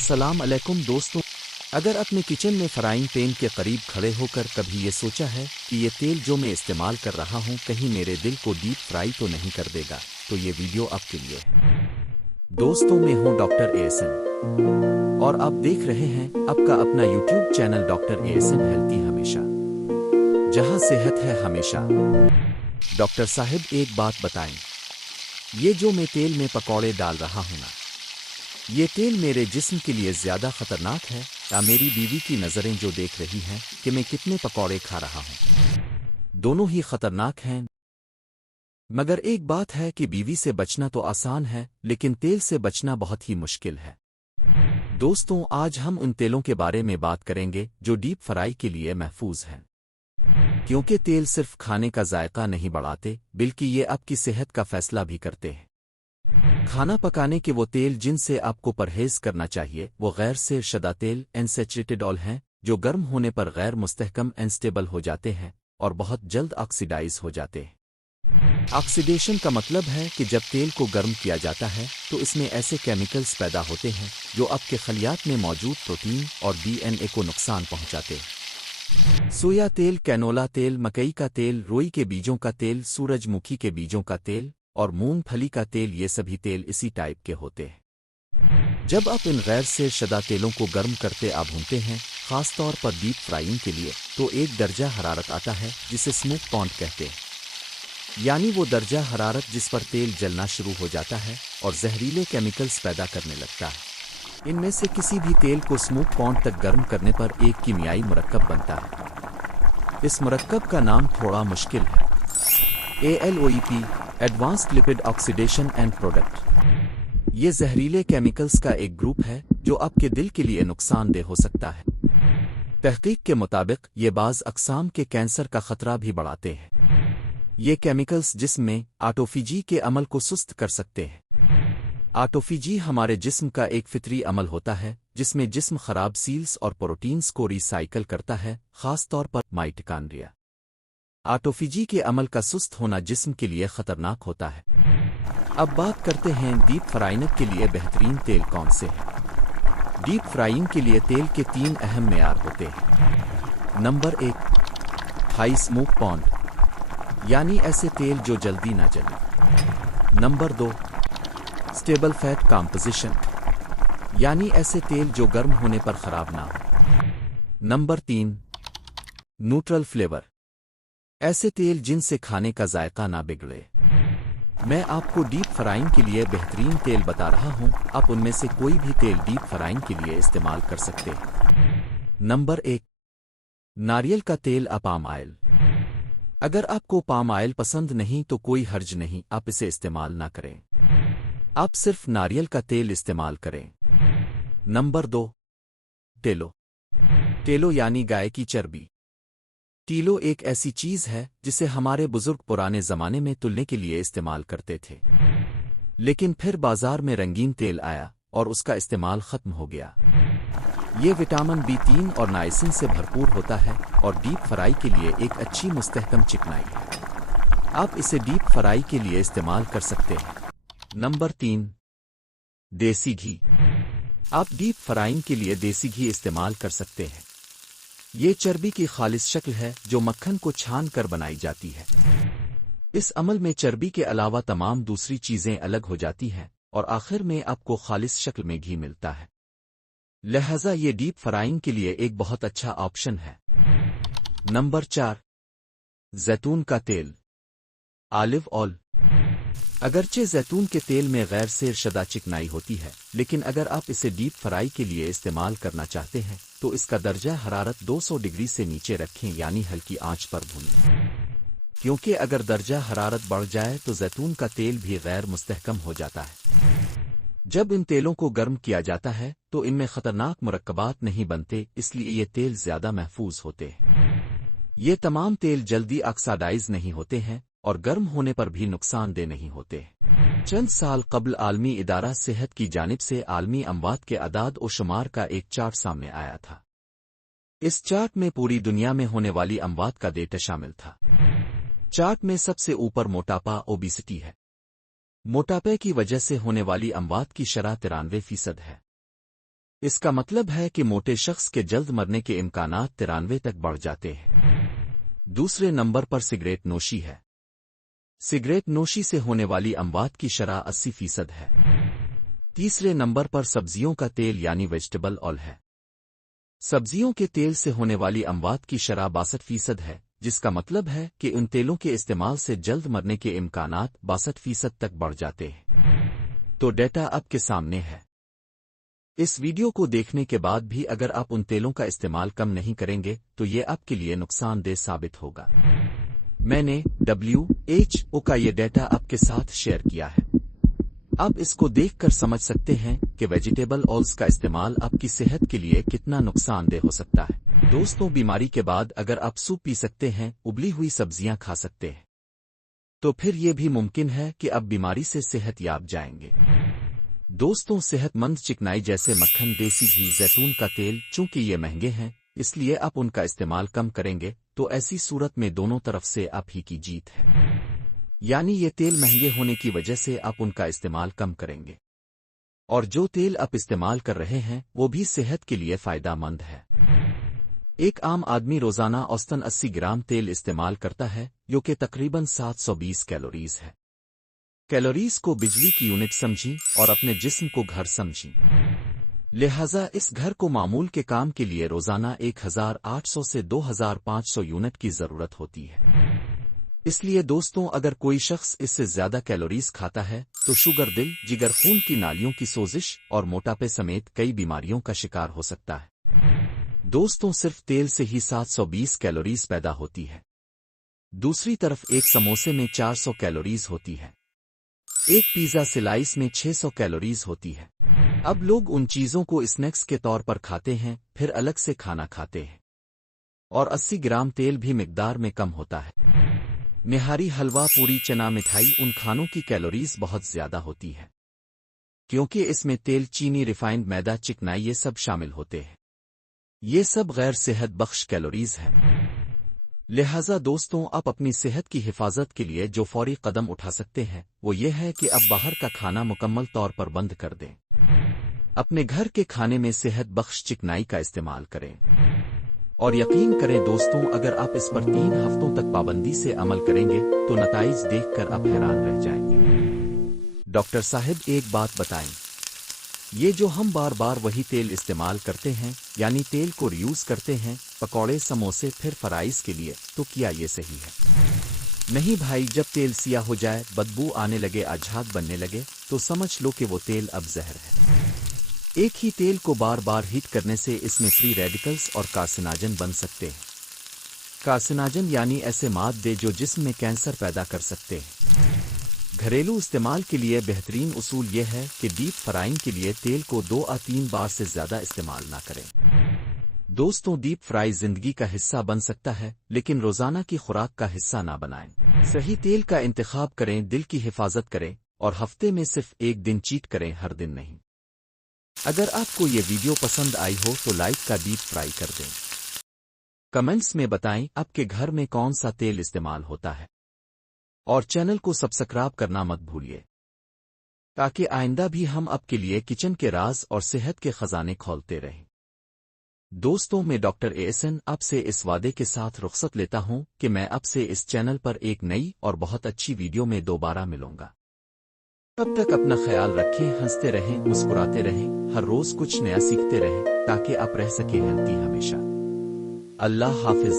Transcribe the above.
अस्सलाम अलैकुम दोस्तों। अगर अपने किचन में फ्राइंग पैन के करीब खड़े होकर कभी ये सोचा है कि ये तेल जो मैं इस्तेमाल कर रहा हूँ कहीं मेरे दिल को डीप फ्राई तो नहीं कर देगा तो ये वीडियो आपके लिए। दोस्तों, मैं हूँ डॉक्टर एएसएन और आप देख रहे हैं, आपका अपना YouTube channel doctor ASN healthy हमेशा। जहाँ सेहत है हमेशा। डॉक्टर साहिब, एक बात बताएँ। ये जो मैं तेल में पकौड़े डाल रहा हूँ ना ये तेल मेरे जिस्म के लिए ज़्यादा खतरनाक है। या मेरी बीवी की नज़रें जो देख रही हैं कि मैं कितने पकौड़े खा रहा हूँ? दोनों ही खतरनाक हैं। मगर एक बात है कि बीवी से बचना तो आसान है, लेकिन तेल से बचना बहुत ही मुश्किल है। दोस्तों, आज हम उन तेलों के बारे में बात करेंगे जो डीप फ्राई के लिए महफूज हैं। क्योंकि तेल सिर्फ़ खाने का जायका नहीं बढ़ाते, बल्कि ये आपकी सेहत का फैसला भी करते हैं। खाना पकाने के वो तेल जिनसे आपको परहेज करना चाहिए, वो गैर से शदा तेल, एनसेचरेटेड ऑल हैं, जो गर्म होने पर गैर मुस्तहकम एनस्टेबल हो जाते हैं और बहुत जल्द ऑक्सीडाइज हो जाते हैं। ऑक्सीडेशन का मतलब है कि जब तेल को गर्म किया जाता है तो इसमें ऐसे केमिकल्स पैदा होते हैं, जो आपके खलियात में मौजूद प्रोटीन और डीएनए को नुकसान पहुंचाते हैं। सोया तेल, कैनोला तेल, मकई का तेल, रोई के बीजों का तेल, सूरजमुखी के बीजों का तेल और मूंगफली का तेल, ये सभी तेल इसी टाइप के होते हैं। जब आप इन गैर से शदा तेलों को गर्म करते आप भूनते हैं, खासतौर पर डीप फ्राइंग के लिए तो एक दर्जा हरारत आता है, जिसे स्मोक पॉन्ड कहते हैं। यानी वो दर्जा हरारत जिस पर तेल जलना शुरू हो जाता है और जहरीले केमिकल्स पैदा करने लगता है। इनमें से किसी भी तेल को स्मोक पॉन्ड तक गर्म करने पर एक कीमियाई मरकब बनता है। इस मरकब का नाम थोड़ा मुश्किल है। A L O E P advanced lipid oxidation end product. ये जहरीले केमिकल्स का एक ग्रुप है, जो आपके दिल के लिए नुकसानदेह हो सकता है। तहकीक के मुताबिक, ये बाज अकसाम के कैंसर का खतरा भी बढ़ाते हैं। ये केमिकल्स जिसम आटोफिजी के अमल को सुस्त कर सकते हैं। आटोफिजी हमारे जिस्म का एक फितरी अमल होता है, जिसमें जिस्म खराब सील्स और प्रोटीन्स को रिसाइकल करता है, खासतौर पर माइटकांड्रिया। आटोफिजी के अमल का सुस्त होना जिस्म के लिए खतरनाक होता है। अब बात करते हैं डीप फ्राइंग के लिए बेहतरीन तेल कौन से हैं। डीप फ्राइंग के लिए तेल के तीन अहम मैार होते हैं। नंबर एक हाई स्मोक पॉन्ड, यानी ऐसे तेल जो जल्दी ना जले। नंबर दो, स्टेबल फैट कॉम्पोजिशन, यानी ऐसे तेल जो गर्म होने पर खराब ना हो। नंबर तीन, न्यूट्रल फ्लेवर ऐसे तेल जिनसे खाने का जायका ना बिगड़े। मैं आपको डीप फ्राइंग के लिए बेहतरीन तेल बता रहा हूँ। आप उनमें से कोई भी तेल डीप फ्राइंग के लिए इस्तेमाल कर सकते हैं। नंबर एक, नारियल का तेल अपाम आयल। अगर आपको पाम आयल पसंद नहीं तो कोई हर्ज नहीं, आप इसे इस्तेमाल ना करें। आप सिर्फ़ नारियल का तेल इस्तेमाल करें। नंबर दो टेलो टेलो यानी गाय की चर्बी। टीलो एक ऐसी चीज़ है, जिसे हमारे बुज़ुर्ग पुराने जमाने में तुलने के लिए इस्तेमाल करते थे। लेकिन फिर बाज़ार में रंगीन तेल आया, और उसका इस्तेमाल खत्म हो गया। ये विटामिन बी तीन और नाइसिन से भरपूर होता है, और डीप फ्राई के लिए एक अच्छी मुस्तहकम चिकनाई है। आप इसे डीप फ्राई के लिए इस्तेमाल कर सकते हैं। नंबर तीन, देसी घी। आप डीप फ्राइंग के लिए देसी घी इस्तेमाल कर सकते हैं। ये चर्बी की खालिश शक्ल है जो मक्खन को छान कर बनाई जाती है। इस अमल में चर्बी के अलावा तमाम दूसरी चीज़ें अलग हो जाती हैं और आखिर में आपको खालिश शक्ल में घी मिलता है। लिहाजा ये डीप फ्राइंग के लिए एक बहुत अच्छा ऑप्शन है। नंबर चार, जैतून का तेल। Olive oil. अगरचे जैतून के तेल में गैर से शदा चिकनाई होती है, लेकिन अगर आप इसे डीप फ्राई के लिए इस्तेमाल करना चाहते हैं तो इसका दर्जा हरारत 200 डिग्री से नीचे रखें, यानी हल्की आँच पर भूनें। क्योंकि अगर दर्जा हरारत बढ़ जाए तो जैतून का तेल भी गैर मुस्तहकम हो जाता है। जब इन तेलों को गर्म किया जाता है तो इनमें खतरनाक मरकबात नहीं बनते, इसलिए ये तेल ज़्यादा महफूज होते हैं। ये तमाम तेल जल्दी ऑक्साडाइज नहीं होते हैं और गर्म होने पर भी नुकसानदेह नहीं होते। चंद साल कबल आलमी इदारा सेहत की जानब से आलमी अमवात के अदाद व शुमार का एक चार्ट सामने आया था। इस चार्ट में पूरी दुनिया में होने वाली अमवात का डेटा शामिल था। चार्ट में सबसे ऊपर मोटापा ओबिसिटी है। मोटापे की वजह से होने वाली अमवात की शरह तिरानवे फ़ीसद है। इसका मतलब है कि मोटे शख्स के जल्द मरने के इम्कान तिरानवे तक बढ़ जाते हैं। दूसरे नंबर पर सिगरेट नोशी है। सिगरेट नोशी से होने वाली अमवात की शरह अस्सी फ़ीसद है। तीसरे नंबर पर सब्जियों का तेल यानी वेजिटेबल ऑयल है। सब्जियों के तेल से होने वाली अमवात की शरह बासठ फ़ीसद है, जिसका मतलब है कि उन तेलों के इस्तेमाल से जल्द मरने के इम्कान बासठ फ़ीसद तक बढ़ जाते हैं। तो डेटा आपके सामने है। इस वीडियो को देखने के बाद भी अगर आप उन तेलों का इस्तेमाल कम नहीं करेंगे तो ये आपके लिए नुकसानदेह साबित होगा। मैंने डब्ल्यू एच ओ का ये डेटा आपके साथ शेयर किया है। आप इसको देखकर समझ सकते हैं कि वेजिटेबल ऑयल्स का इस्तेमाल आपकी सेहत के लिए कितना नुकसानदेह हो सकता है। दोस्तों, बीमारी के बाद अगर आप सूप पी सकते हैं, उबली हुई सब्ज़ियाँ खा सकते हैं। तो फिर ये भी मुमकिन है कि आप बीमारी से सेहत याब जाएँगे। दोस्तों, सेहतमंद चिकनाई जैसे मक्खन, देसी घी, जैतून का तेल, चूँकि ये महँगे हैं, इसलिए आप उनका इस्तेमाल कम करेंगे तो ऐसी सूरत में दोनों तरफ़ से आप ही की जीत है। यानी ये तेल महँगे होने की वजह से आप उनका इस्तेमाल कम करेंगे। और जो तेल आप इस्तेमाल कर रहे हैं, वो भी सेहत के लिए फायदामंद है। एक आम आदमी रोज़ाना औसतन 80 ग्राम तेल इस्तेमाल करता है, जो कि तकरीबन 720 कैलोरीज है। कैलोरीज को बिजली की यूनिट समझी और अपने जिस्म को घर समझी। लिहाजा इस घर को मामूल के काम के लिए रोज़ाना 1800 से 2500 यूनिट की ज़रूरत होती है। इसलिए दोस्तों, अगर कोई शख्स इससे ज़्यादा कैलोरीज खाता है तो शुगर दिल, जिगर खून की नालियों की सोजिश और मोटापे समेत कई बीमारियों का शिकार हो सकता है। दोस्तों, सिर्फ़ तेल से ही 720 कैलोरीज पैदा होती है। दूसरी तरफ़, एक समोसे में 400 कैलोरीज होती है। एक पिज्जा सिलाइस में 600 कैलोरीज होती है। अब लोग उन चीज़ों को स्नैक्स के तौर पर खाते हैं, फिर अलग से खाना खाते हैं। और 80 ग्राम तेल भी मिकदार में कम होता है। निहारी हलवा, पूरी चना, मिठाई, उन खानों की कैलोरीज बहुत ज़्यादा होती है। क्योंकि इसमें तेल, चीनी रिफाइंड मैदा, चिकनाई, ये सब शामिल होते हैं। ये सब गैर सेहत बख्श कैलोरीज हैं। लिहाजा दोस्तों, आप अपनी सेहत की हिफाजत के लिए जो फौरी कदम उठा सकते हैं, वो ये है कि अब बाहर का खाना मुकम्मल तौर पर बंद कर दें। अपने घर के खाने में सेहत बख्श चिकनाई का इस्तेमाल करें। और यकीन करें दोस्तों, अगर आप इस पर तीन हफ्तों तक पाबंदी से अमल करेंगे तो नतज देखकर आप हैरान रह जाएँगे। डॉक्टर साहब, एक बात बताएँ। ये जो हम बार बार वही तेल इस्तेमाल करते हैं, यानी तेल को रियूज करते हैं, पकौड़े, समोसे, फिर फ्राइज के लिए तो क्या ये सही है? नहीं भाई, जब तेल सिया हो जाए, बदबू आने लगे अझात बनने लगे तो समझ लो कि वो तेल अब जहर है। एक ही तेल को बार बार हीट करने से इसमें फ्री रेडिकल्स और कार्सिनाजन बन सकते हैं। कार्सिनाजन यानी ऐसे मादे जो जिस्म में कैंसर पैदा कर सकते हैं। घरेलू इस्तेमाल के लिए बेहतरीन उसूल यह है कि डीप फ्राइंग के लिए तेल को दो या तीन बार से ज़्यादा इस्तेमाल ना करें। दोस्तों डीप फ्राई ज़िंदगी का हिस्सा बन सकता है, लेकिन रोज़ाना की खुराक का हिस्सा ना बनाएँ। सही तेल का इंतखाब करें, दिल की हिफाजत करें, और हफ़्ते में सिर्फ़ एक दिन चीट करें, हर दिन नहीं। अगर आपको ये वीडियो पसंद आई हो तो लाइक का डीप फ्राई कर दें। कमेंट्स में बताएँ आपके घर में कौन सा तेल इस्तेमाल होता है। और चैनल को सब्सक्राइब करना मत भूलिए। ताकि आइंदा भी हम आपके लिए किचन के राज और सेहत के खजाने खोलते रहें। दोस्तों, मैं डॉक्टर एएसएन आपसे इस वादे के साथ रुख्सत लेता हूँ कि मैं आपसे इस चैनल पर एक नई और बहुत अच्छी वीडियो में दोबारा मिलूँगा। तब तक अपना ख्याल रखें, हँसते रहें, मुस्कुराते रहें, हर रोज कुछ नया सीखते रहें, ताकि आप रह सके हेल्थी हमेशा। अल्लाह हाफिज।